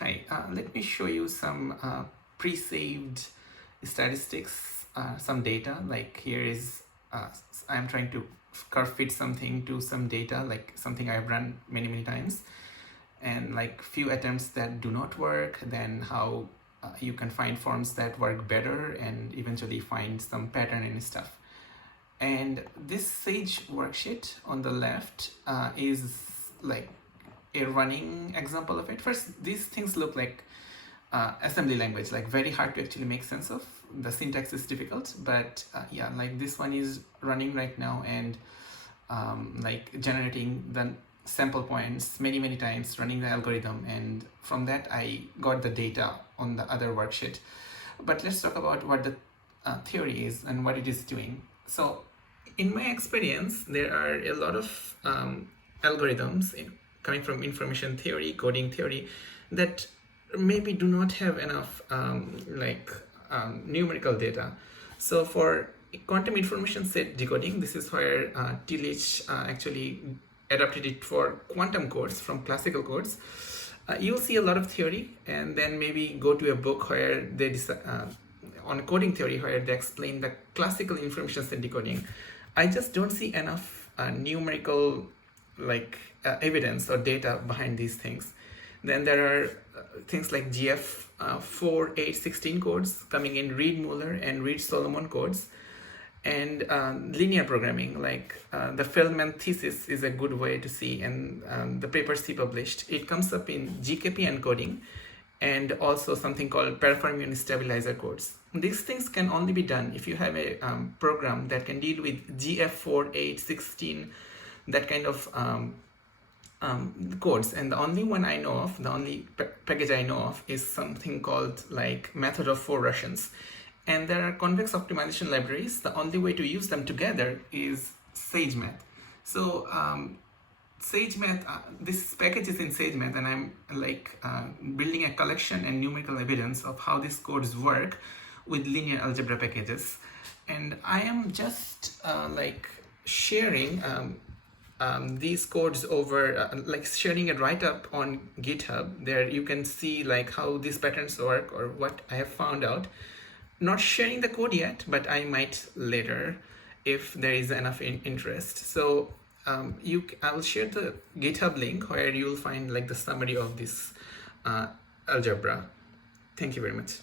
Hi, let me show you some pre-saved statistics, some data. Like here is, I'm trying to curve fit something to some data, like something I've run many times, and like few attempts that do not work, then how you can find forms that work better and eventually find some pattern and stuff. And this Sage worksheet on the left is like a running example of it. First, these things look like assembly language, like very hard to actually make sense of. The syntax is difficult, but yeah, like this one is running right now and like generating the sample points many times, running the algorithm, and from that I got the data on the other worksheet. But let's talk about what the theory is and what it is doing. So in my experience, there are a lot of algorithms coming from information theory, coding theory, that maybe do not have enough numerical data. So for quantum information set decoding, this is where Tillich actually adapted it for quantum codes from classical codes. You'll see a lot of theory, and then maybe go to a book where they on coding theory where they explain the classical information set decoding. I just don't see enough numerical evidence or data behind these things. Then there are things like GF 4, 8, 16 codes coming in Reed-Muller and Reed-Solomon codes, and linear programming, like the Feldman thesis is a good way to see, and the papers he published. It comes up in GKP encoding and also something called parafermion stabilizer codes. These things can only be done if you have a program that can deal with GF4, 8, 16, that kind of codes. And the only one I know of, the only package I know of, is something called like method of 4 Russians. And there are convex optimization libraries. The only way to use them together is SageMath. So SageMath, this package is in SageMath, and I'm building a collection and numerical evidence of how these codes work with linear algebra packages. And I am just sharing these codes over, sharing a write-up on GitHub. There you can see like how these patterns work or what I have found out. Not sharing the code yet, but I might later if there is enough interest. So I will share the GitHub link where you will find like the summary of this algebra. Thank you very much.